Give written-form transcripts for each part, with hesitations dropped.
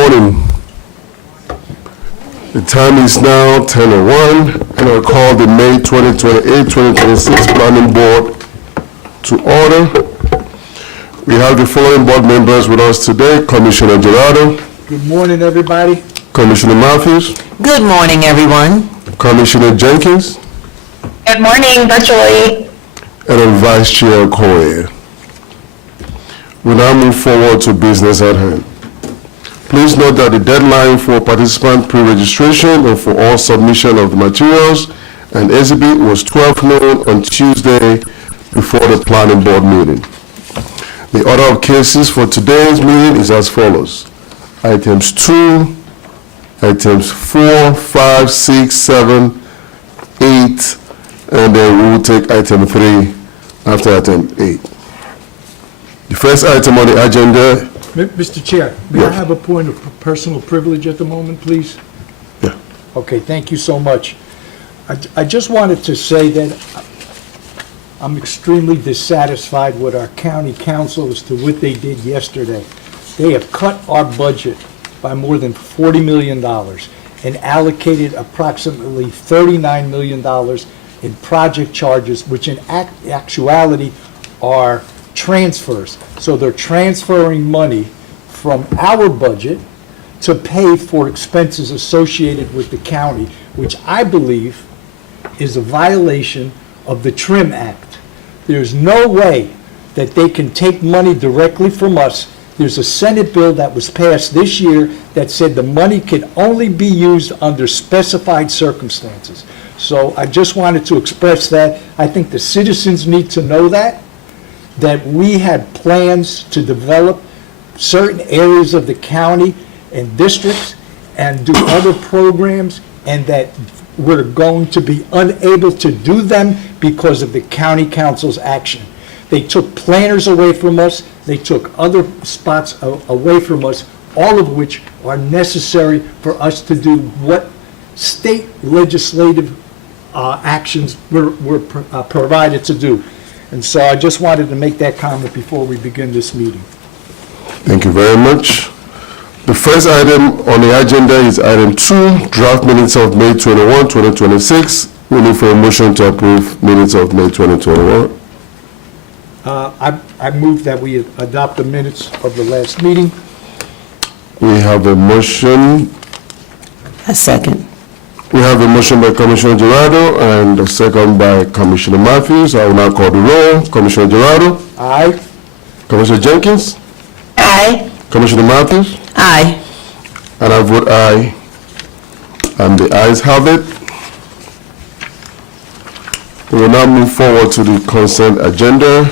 morning. The time is now 10:01, and I call the May 2028-2026 Planning Board to order. We have the following board members with us today: Commissioner Gerardo. Good morning, everybody. Commissioner Matthews. Good morning, everyone. Commissioner Jenkins. Good morning, virtually. And then Vice Chair Correa. We now move forward to business at hand. Please note that the deadline for participant pre-registration and for all submission of the materials and exhibit was 12 noon on Tuesday before the planning board meeting. The order of cases for today's meeting is as follows. Items 2, items 4, 5, 6, 7, 8, and then we will take item 3 after item 8. The first item on the agenda. Mr. Chair, may I have a point of personal privilege at the moment, please? Yeah. Okay, thank you so much. I just wanted to say that I'm extremely dissatisfied with our county council as to what they did yesterday. They have cut our budget by more than $40 million and allocated approximately $39 million in project charges, which in actuality are transfers. So they're transferring money from our budget to pay for expenses associated with the county, which I believe is a violation of the TRIM Act. There's no way that they can take money directly from us. There's a Senate bill that was passed this year that said the money can only be used under specified circumstances. So I just wanted to express that. I think the citizens need to know that we had plans to develop certain areas of the county and districts and do other programs, and that we're going to be unable to do them because of the county council's action. They took planners away from us, they took other spots away from us, all of which are necessary for us to do what state legislative actions were provided to do. And so I just wanted to make that comment before we begin this meeting. Thank you very much. The first item on the agenda is item 2, draft minutes of May 21, 2026. We need for a motion to approve minutes of May 2021. I move that we adopt the minutes of the last meeting. We have a motion. A second. We have a motion by Commissioner Gerardo and a second by Commissioner Matthews. I will now call the roll. Commissioner Gerardo. Aye. Commissioner Jenkins. Aye. Commissioner Matthews. Aye. And I vote aye. And the ayes have it. We will now move forward to the consent agenda.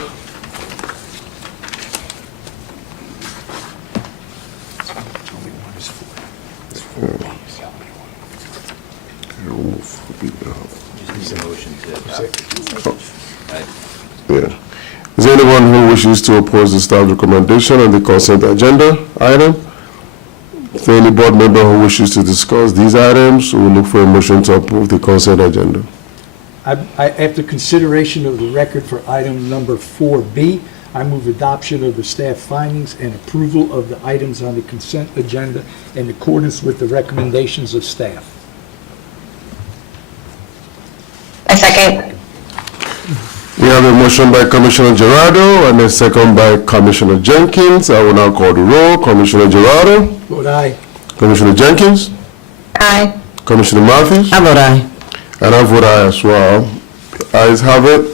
Yeah. Is there anyone who wishes to oppose the staff recommendation on the consent agenda item? Is there any board member who wishes to discuss these items? We will look for a motion to approve the consent agenda. After consideration of the record for item number 4B, I move adoption of the staff findings and approval of the items on the consent agenda in accordance with the recommendations of staff. A second. We have a motion by Commissioner Gerardo and a second by Commissioner Jenkins. I will now call the roll. Commissioner Gerardo. Vote aye. Commissioner Jenkins. Aye. Commissioner Matthews. I vote aye. And I vote aye as well. The ayes have it.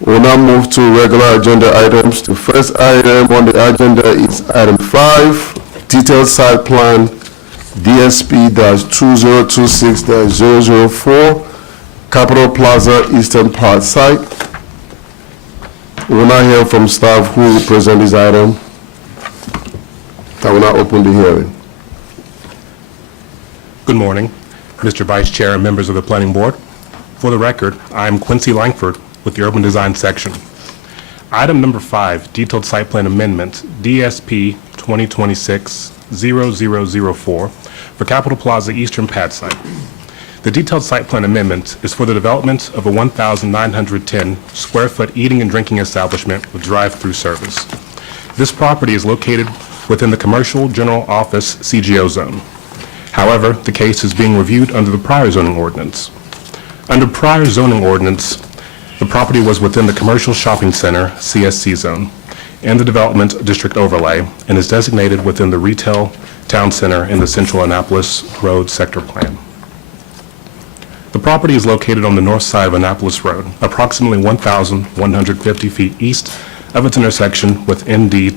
We'll now move to regular agenda items. The first item on the agenda is item 5, detailed site plan DSP-2026-004, Capitol Plaza Eastern Part site. We will now hear from staff who will present this item. I will now open the hearing. Good morning, Mr. Vice Chair and members of the Planning Board. For the record, I am Quincy Langford with the Urban Design Section. Item number 5, detailed site plan amendment, DSP 2026-0004 for Capitol Plaza Eastern Pad site. The detailed site plan amendment is for the development of a 1,910 square foot eating and drinking establishment with drive-through service. This property is located within the Commercial General Office CGO zone. However, the case is being reviewed under the prior zoning ordinance. Under prior zoning ordinance, the property was within the Commercial Shopping Center CSC zone and the Development District overlay and is designated within the Retail Town Center in the Central Annapolis Road Sector Plan. The property is located on the north side of Annapolis Road, approximately 1,150 feet east of its intersection with MD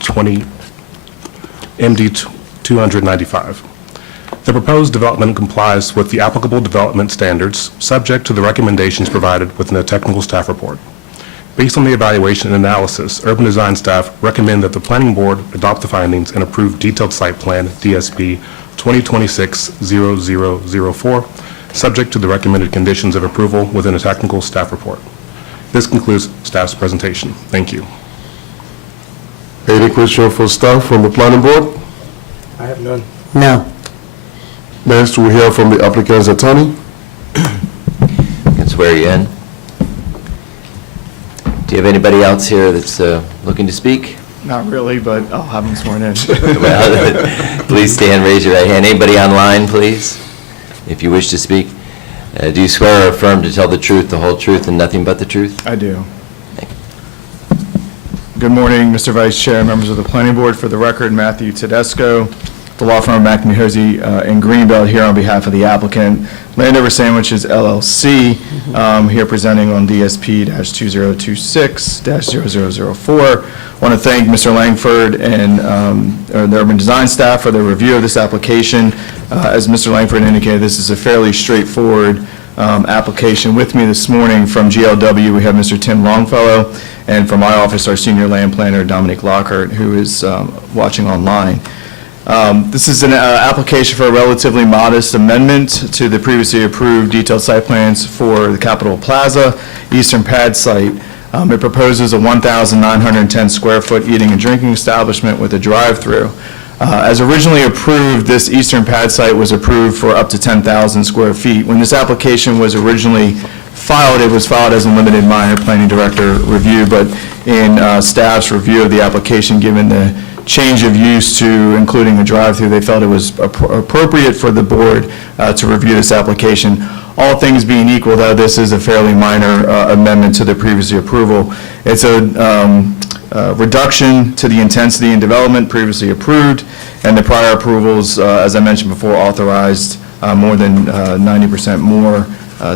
295. The proposed development complies with the applicable development standards, subject to the recommendations provided within the technical staff report. Based on the evaluation and analysis, urban design staff recommend that the planning board adopt the findings and approve detailed site plan DSP 2026-0004, subject to the recommended conditions of approval within a technical staff report. This concludes staff's presentation. Thank you. Any question for staff from the planning board? I have none. No. Next, we hear from the applicant's attorney. Can swear you in. Do you have anybody else here that's looking to speak? Not really, but I'll have them sworn in. Well, please stand, raise your right hand. Anybody online, please, if you wish to speak? Do you swear or affirm to tell the truth, the whole truth, and nothing but the truth? I do. Good morning, Mr. Vice Chair, members of the Planning Board. For the record, Matthew Tedesco, the law firm of McNamee Hosey in Greenbelt, here on behalf of the applicant, Landover Sandwiches LLC, here presenting on DSP-2026-0004. I want to thank Mr. Langford and the urban design staff for their review of this application. As Mr. Langford indicated, this is a fairly straightforward application. With me this morning from GLW, we have Mr. Tim Longfellow, and from my office, our senior land planner, Dominique Lockhart, who is watching online. This is an application for a relatively modest amendment to the previously approved detailed site plans for the Capitol Plaza Eastern Pad site. It proposes a 1,910 square foot eating and drinking establishment with a drive-through. As originally approved, this Eastern Pad site was approved for up to 10,000 square feet. When this application was originally filed, it was filed as a limited minor planning director review, but in staff's review of the application, given the change of use to including a drive-through, they felt it was appropriate for the board to review this application. All things being equal, though, this is a fairly minor amendment to the previous approval. It's a reduction to the intensity and development previously approved, and the prior approvals, as I mentioned before, authorized more than 90% more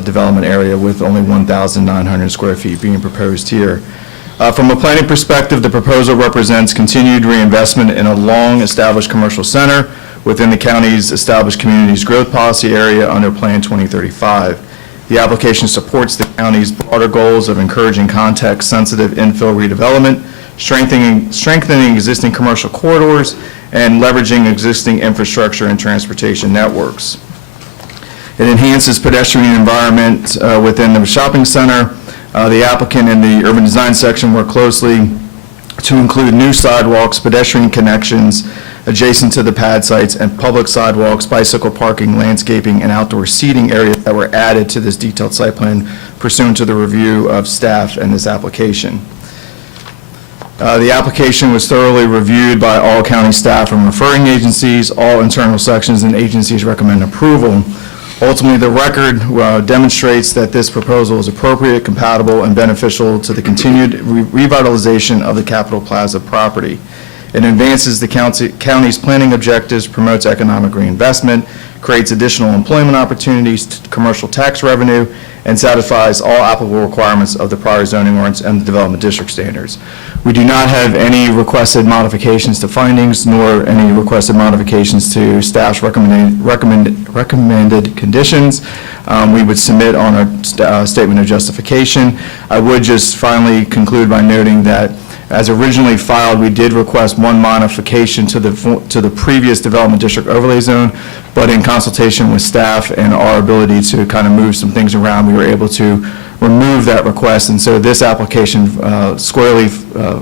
development area, with only 1,900 square feet being proposed here. From a planning perspective, the proposal represents continued reinvestment in a long-established commercial center within the county's established communities growth policy area under Plan 2035. The application supports the county's broader goals of encouraging context-sensitive infill redevelopment, strengthening existing commercial corridors, and leveraging existing infrastructure and transportation networks. It enhances pedestrian environment within the shopping center. The applicant and the urban design section work closely to include new sidewalks, pedestrian connections adjacent to the pad sites, and public sidewalks, bicycle parking, landscaping, and outdoor seating areas that were added to this detailed site plan pursuant to the review of staff and this application. The application was thoroughly reviewed by all county staff and referring agencies. All internal sections and agencies recommend approval. Ultimately, the record demonstrates that this proposal is appropriate, compatible, and beneficial to the continued revitalization of the Capitol Plaza property. It advances the county's planning objectives, promotes economic reinvestment, creates additional employment opportunities, commercial tax revenue, and satisfies all applicable requirements of the prior zoning ordinance and the development district standards. We do not have any requested modifications to findings, nor any requested modifications to staff's recommended conditions. We would submit on a statement of justification. I would just finally conclude by noting that as originally filed, we did request one modification to the previous development district overlay zone, but in consultation with staff and our ability to kind of move some things around, we were able to remove that request, and so this application squarely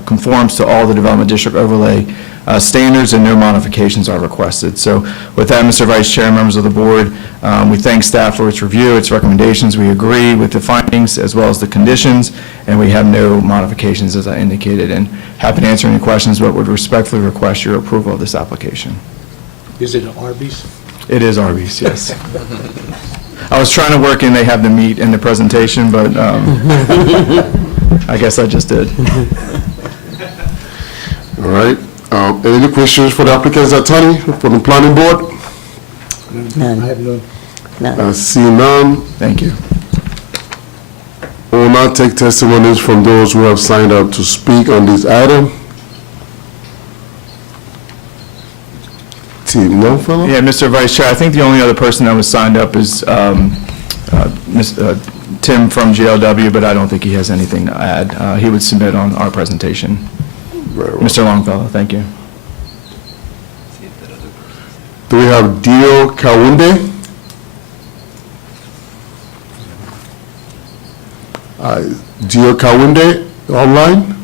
conforms to all the development district overlay standards and no modifications are requested. So with that, Mr. Vice Chair, members of the board, we thank staff for its review, its recommendations. We agree with the findings as well as the conditions, and we have no modifications as I indicated. And happy to answer any questions, but would respectfully request your approval of this application. Is it an Arby's? It is Arby's, yes. I was trying to work in, they have the meat in the presentation, but I guess I just did. All right. Any questions for the applicant's attorney from the planning board? None. I have none. None. See none. Thank you. We will now take testimonies from those who have signed up to speak on this item. Team Longfellow? Yeah, Mr. Vice Chair, I think the only other person that was signed up is Tim from GLW, but I don't think he has anything to add. He would submit on our presentation. Very well. Mr. Longfellow, thank you. Do we have Dio Kawunde? Dio Kawunde online?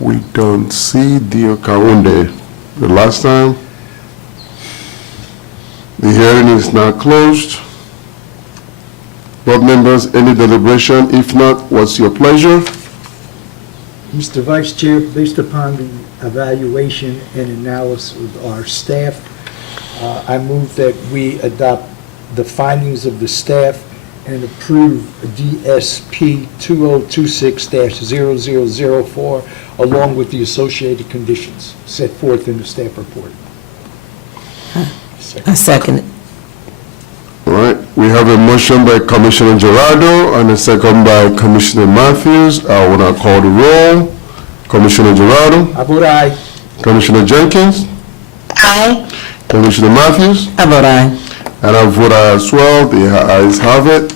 We don't see Dio Kawunde. The last time. The hearing is now closed. Board members, any deliberation? If not, what's your pleasure? Mr. Vice Chair, based upon the evaluation and analysis of our staff, I move that we adopt the findings of the staff and approve DSP 2026-0004 along with the associated conditions set forth in the staff report. I second it. All right, we have a motion by Commissioner Gerardo and a second by Commissioner Matthews. I will now call the roll. Commissioner Gerardo, I vote aye. Commissioner Jenkins, Aye. Commissioner Matthews, I vote aye. and I vote aye as well. The ayes have it.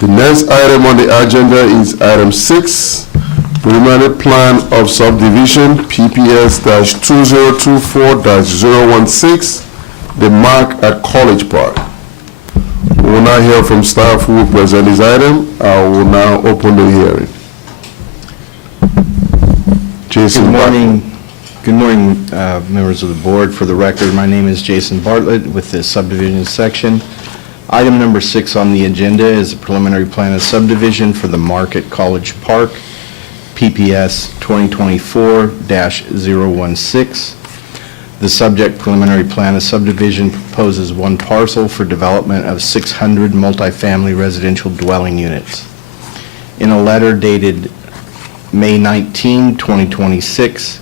The next item on the agenda is item 6, preliminary plan of subdivision, PPS-2024-016, the mark at College Park. We will now hear from staff who will present this item. I will now open the hearing. Jason. Good morning, members of the board. For the record, my name is Jason Bartlett with the subdivision section. Item number 6 on the agenda is a preliminary plan of subdivision for the Market College Park, PPS 2024-016. The subject preliminary plan of subdivision proposes one parcel for development of 600 multifamily residential dwelling units. In a letter dated May 19, 2026,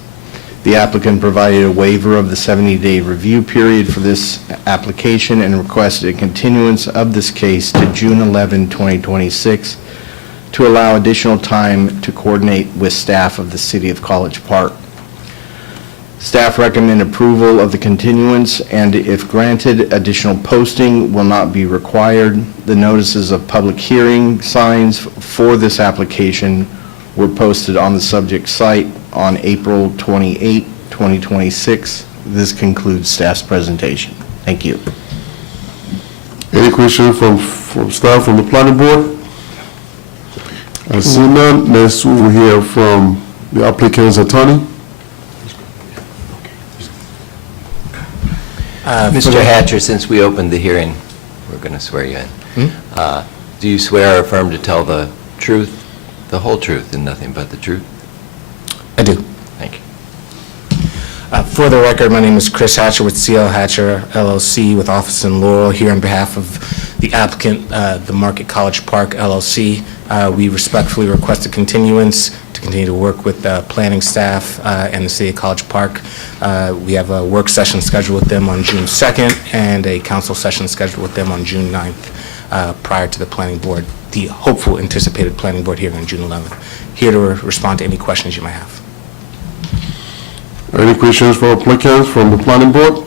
the applicant provided a waiver of the 70-day review period for this application and requested a continuance of this case to June 11, 2026, to allow additional time to coordinate with staff of the City of College Park. Staff recommend approval of the continuance, and if granted, additional posting will not be required. The notices of public hearing signs for this application were posted on the subject site on April 28, 2026. This concludes staff's presentation. Thank you. Any questions from staff from the planning board? I see none. Next, we will hear from the applicant's attorney. Mr. Hatcher, since we opened the hearing, we're going to swear you in. Do you swear or affirm to tell the truth, the whole truth, and nothing but the truth? I do. Thank you. For the record, my name is Chris Hatcher with CL Hatcher LLC with office in Laurel, here on behalf of the applicant, the Market College Park LLC. We respectfully request a continuance to continue to work with the planning staff and the City of College Park. We have a work session scheduled with them on June 2nd and a council session scheduled with them on June 9th prior to the planning board, the hopeful anticipated planning board hearing on June 11th. Here to respond to any questions you might have. Any questions for applicants from the planning board?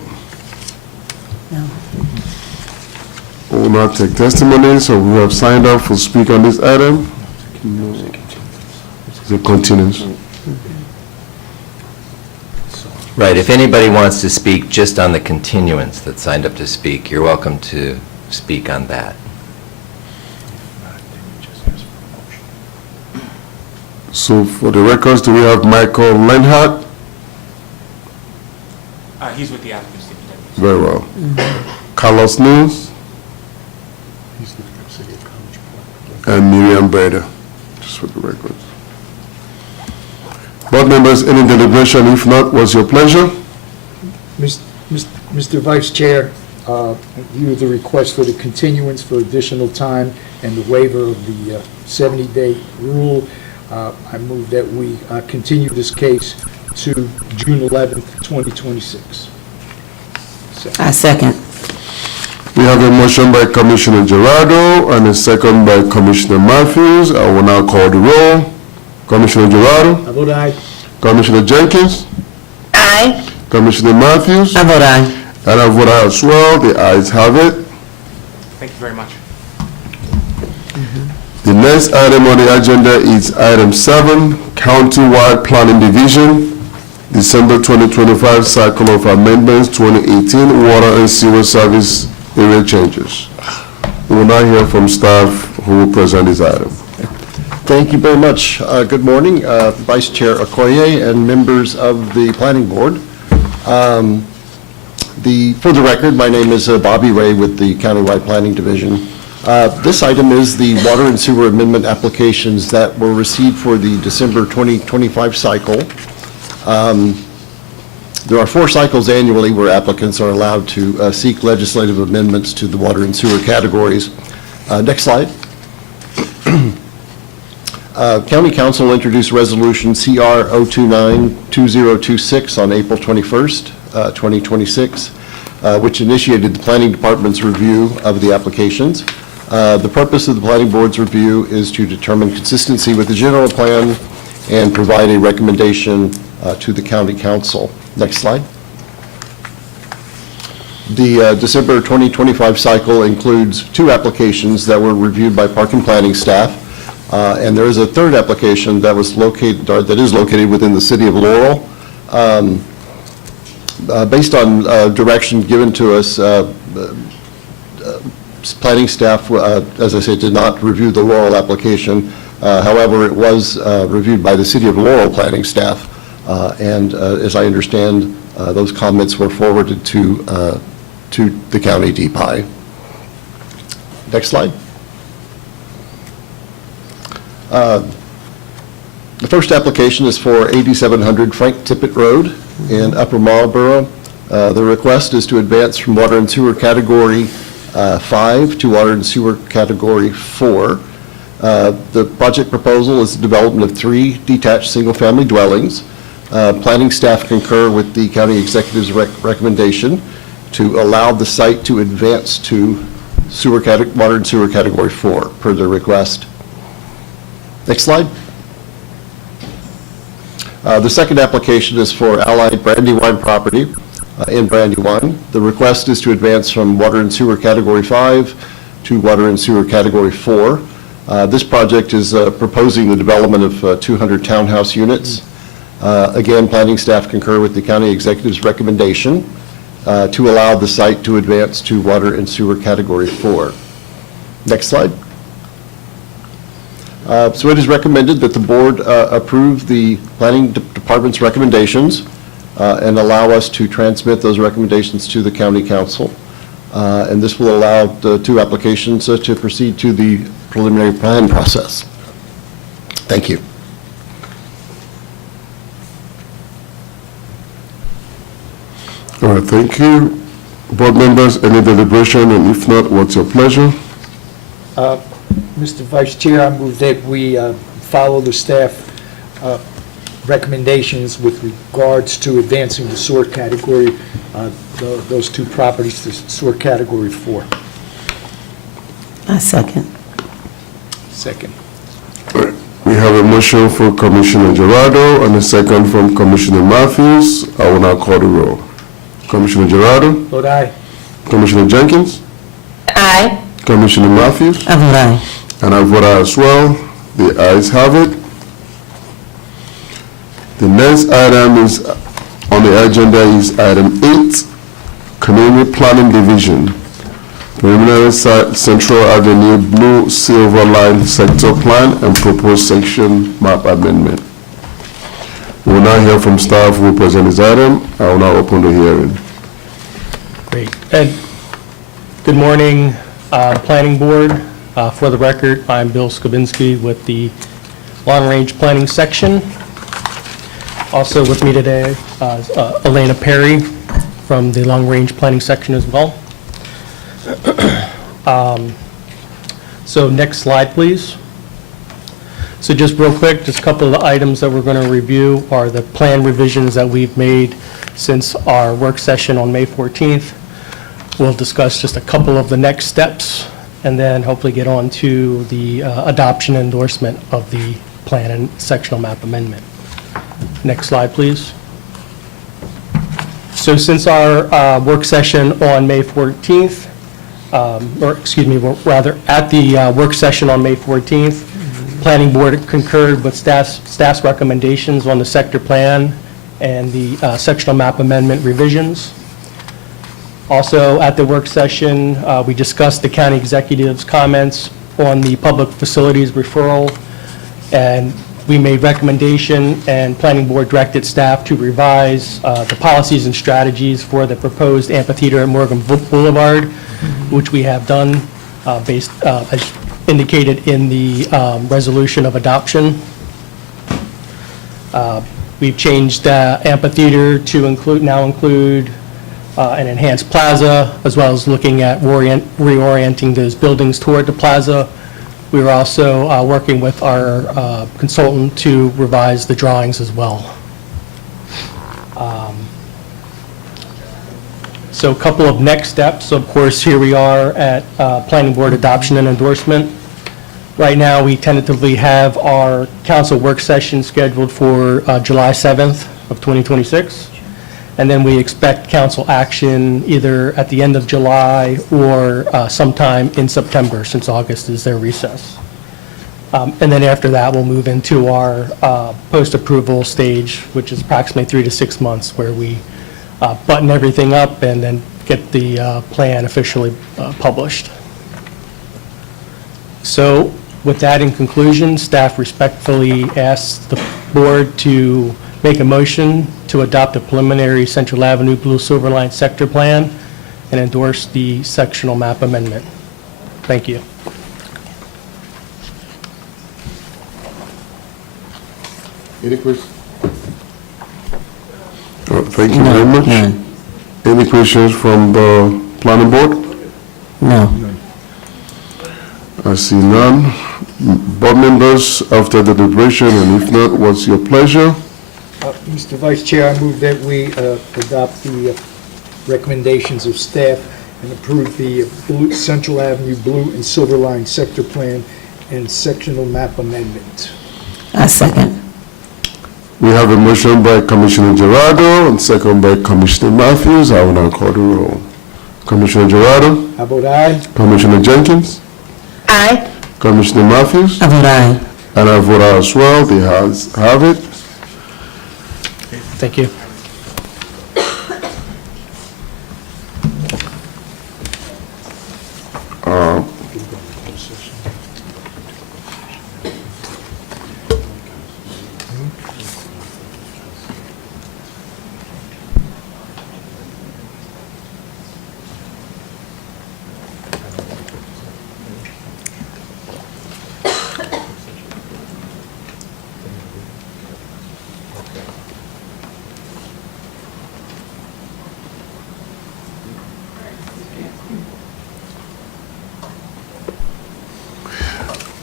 No. We will now take testimony, so we have signed up to speak on this item. The continuance. Right, if anybody wants to speak just on the continuance that signed up to speak, you're welcome to speak on that? So for the records, do we have Michael Lenhart? He's with the applicant's DPW. Very well. Carlos News and Miriam Breda, just for the records. Board members, any deliberation? If not, what's your pleasure? Mr. Vice Chair, in view of the request for the continuance for additional time and the waiver of the 70-day rule, I move that we continue this case to June 11th, 2026. I second. We have a motion by Commissioner Gerardo and a second by Commissioner Matthews. I will now call the roll. Commissioner Gerardo, I vote aye. Commissioner Jenkins, Aye. Commissioner Matthews, I vote aye. and I vote aye as well. The ayes have it. Thank you very much. The next item on the agenda is item 7, Countywide Planning Division, December 2025 Cycle of Amendments 2018 Water and Sewer Service Area Changes. We will now hear from staff who will present this item. Thank you very much. Good morning, Vice Chair Okoye and members of the Planning Board. For the record, my name is Bobby Ray with the Countywide Planning Division. This item is the water and sewer amendment applications that were received for the December 2025 cycle. There are 4 cycles annually where applicants are allowed to seek legislative amendments to the water and sewer categories. Next slide. County Council introduced Resolution CR 029-2026 on April 21st, 2026, which initiated the Planning Department's review of the applications. The purpose of the Planning Board's review is to determine consistency with the general plan and provide a recommendation to the County Council. Next slide. The December 2025 cycle includes 2 applications that were reviewed by Park and Planning staff. And there is a 3rd application that was located, or that is located within the city of Laurel. Based on direction given to us, planning staff, as I said, did not review the Laurel application. However, it was reviewed by the city of Laurel planning staff. And as I understand, those comments were forwarded to the county DPI. Next slide. The first application is for 8700 Frank Tippett Road in Upper Marlboro. The request is to advance from water and sewer category 5 to water and sewer category 4. The project proposal is the development of 3 detached single-family dwellings. Planning staff concur with the county executive's recommendation to allow the site to advance to water and sewer category 4 per their request. Next slide. The second application is for Allied Brandywine property in Brandywine. The request is to advance from water and sewer category 5 to water and sewer category 4. This project is proposing the development of 200 townhouse units. Again, planning staff concur with the county executive's recommendation to allow the site to advance to water and sewer category 4. Next slide. So it is recommended that the board approve the planning department's recommendations and allow us to transmit those recommendations to the county council. And this will allow the 2 applications to proceed to the preliminary plan process. Thank you. All right, thank you. Board members, any deliberation, and if not, what's your pleasure? Mr. Vice Chair, I move that we follow the staff recommendations with regards to advancing the sewer category, those 2 properties to sewer category 4. I second. Second. We have a motion for Commissioner Gerardo and a second from Commissioner Matthews. I will now call the roll. Commissioner Gerardo, Vote aye. Commissioner Jenkins, Aye. Commissioner Matthews, I vote aye. and I vote aye as well. The ayes have it. The next item is on the agenda is item 8, Community Planning Division, preliminary site Central Avenue Blue Silver Line Sector Plan and proposed section map amendment. We will now hear from staff who will present this item. I will now open the hearing. Great. Ed, good morning, Planning Board. For the record, I'm Bill Skabinski with the Long Range Planning Section. Also with me today is Elena Perry from the Long Range Planning Section as well. So next slide, please. So just real quick, just a couple of the items that we're going to review are the plan revisions that we've made since our work session on May 14th. We'll discuss just a couple of the next steps and then hopefully get on to the adoption and endorsement of the plan and sectional map amendment. Next slide, please. So since our work session on May 14th, or excuse me, rather at the work session on May 14th, Planning Board concurred with staff's recommendations on the sector plan and the sectional map amendment revisions. Also, at the work session, we discussed the county executive's comments on the public facilities referral, and we made recommendation, and Planning Board directed staff to revise the policies and strategies for the proposed amphitheater at Morgan Boulevard, which we have done based, as indicated in the resolution of adoption. We've changed amphitheater to now include an enhanced plaza, as well as looking at reorienting those buildings toward the plaza. We were also working with our consultant to revise the drawings as well. So a couple of next steps. Of course, here we are at Planning Board adoption and endorsement. Right now, we tentatively have our council work session scheduled for July 7th of 2026. And then we expect council action either at the end of July or sometime in September, since August is their recess. And then after that, we'll move into our post-approval stage, which is approximately 3 to 6 months, where we button everything up and then get the plan officially published. So with that in conclusion, staff respectfully asks the board to make a motion to adopt a preliminary Central Avenue Blue Silver Line sector plan and endorse the sectional map amendment. Thank you. Any questions? Thank you very much. None. Any questions from the planning board? No. I see none. Board members, after the deliberation, and if not, what's your pleasure? Mr. Vice Chair, I move that we adopt the recommendations of staff and approve the Central Avenue Blue and Silver Line sector plan and sectional map amendment. I second. We have a motion by Commissioner Gerardo and second by Commissioner Matthews. I will now call the roll. Commissioner Gerardo? How about aye? Commissioner Jenkins? Aye. Commissioner Matthews? I vote aye. And I vote aye as well. The ayes have it. Thank you.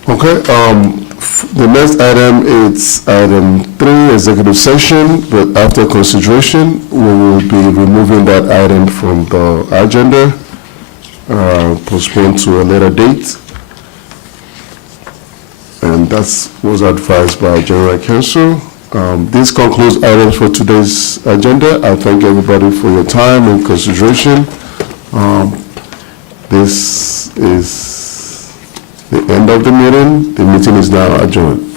Okay, the next item is item 3, executive session, but after consideration, we will be removing that item from the agenda, postponed to a later date. And that was advised by General Counsel. This concludes items for today's agenda. I thank everybody for your time and consideration. This is the end of the meeting. The meeting is now adjourned.